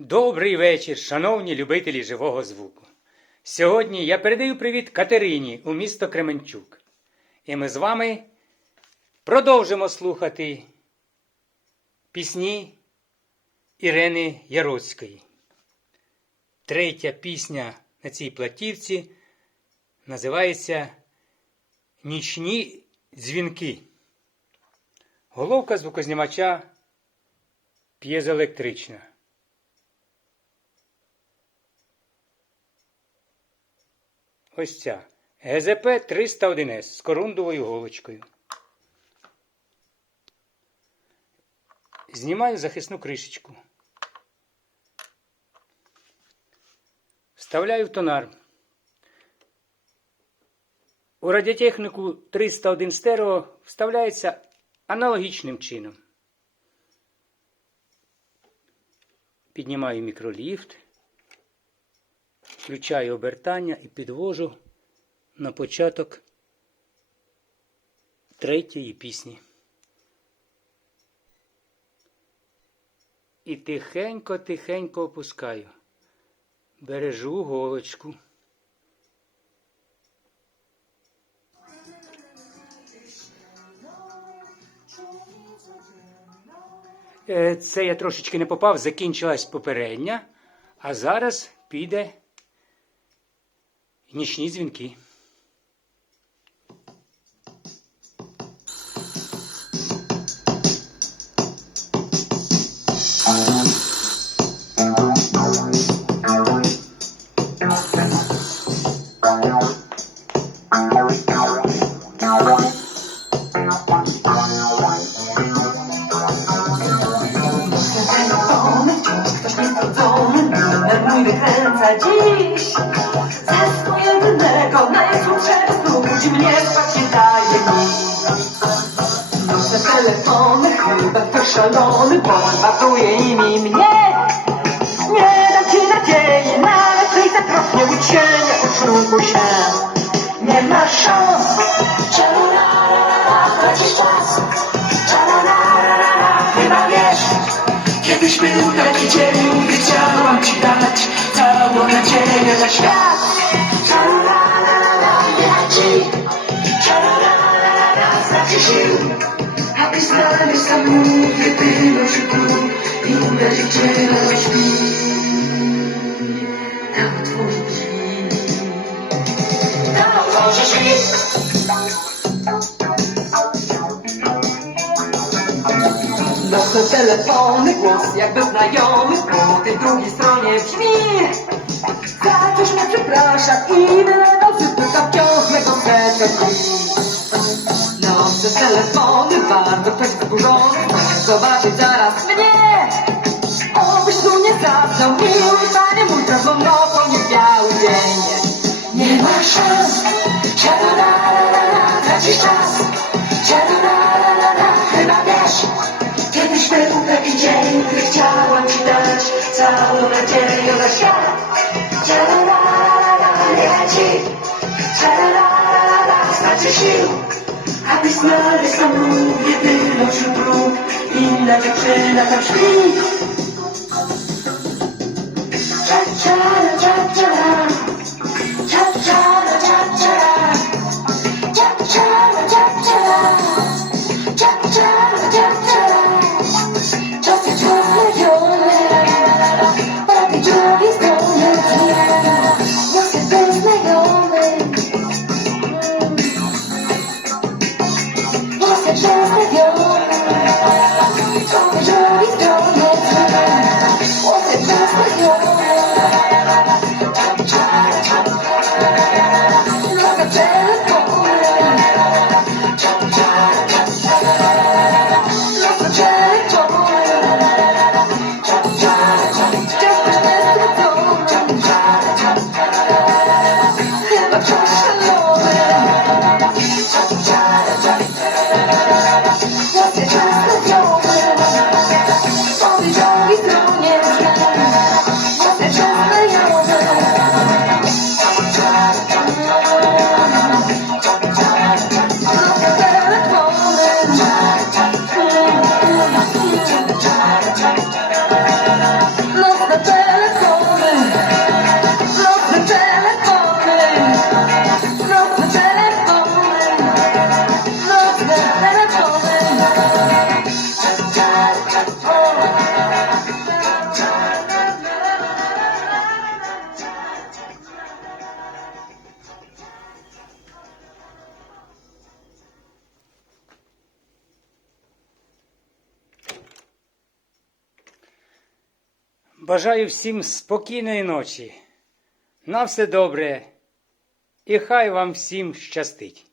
Добрий вечір, шановні любителі живого звуку. Сьогодні я передаю привіт Катерині у місто Кременчук. І ми з вами продовжимо слухати пісні Ірени Яроцької. Третя пісня на цій платівці називається Нічні дзвінки. Головка звукознімача п'єзоелектрична. Ось ця. ГЗП 301С з корундовою голочкою. Знімаю захисну кришечку. Вставляю в тонар. У радіотехніку 301 стерео вставляється аналогічним чином. Піднімаю мікроліфт, включаю обертання і підвожу на початок третьої пісні. І тихенько-тихенько опускаю. Бережу голочку. Е, Це я трошечки не попав, закінчилась попередня, а зараз піде нічні дзвінки. Mój wykręca Mnie spać nie daje. Mi Noszę telefony, chyba ktoś szalony Bombarduje nimi mnie. Nie dam ci nadziei Nawet tej zakrotnie ucienie Usznukuj się. Nie ma szans. Czarorara, tracisz czas? Czarorara, chyba wiesz? Kiedyś był taki dzień, gdy chciałam ci dać całą nadzieję na świat. Znaczy sił, aby znaleźć sam jedyną życiu. Inna dziewczyna śpi. Tam otworzy drzwi. Tam otworzy drzwi. Noszę telefony, głos jakby znajomy Po tej drugiej stronie brzmi Za coś mnie przepraszam i wylewał Przypuka wciąż mego serca bardzo ktoś wkurzony zobaczyć zaraz mnie Obyś tu nie zasnął Miły panie mój prawdą nocą Nie biały dzień Nie ma szans Siadu na na na na Tracisz czas Siadu na na na na Chyba wiesz Kiedyś był taki dzień Gdy chciałam ci dać Całą nadzieję na świat Siadu na na na na Nie leci Siadu na na na na Stracisz sił abyś znaleźć samą jedyną wśród dróg. Inna dziewczyna tam śpi. মাশাআল্লাহ Бажаю всім спокійної ночі. На все добре і хай вам всім щастить.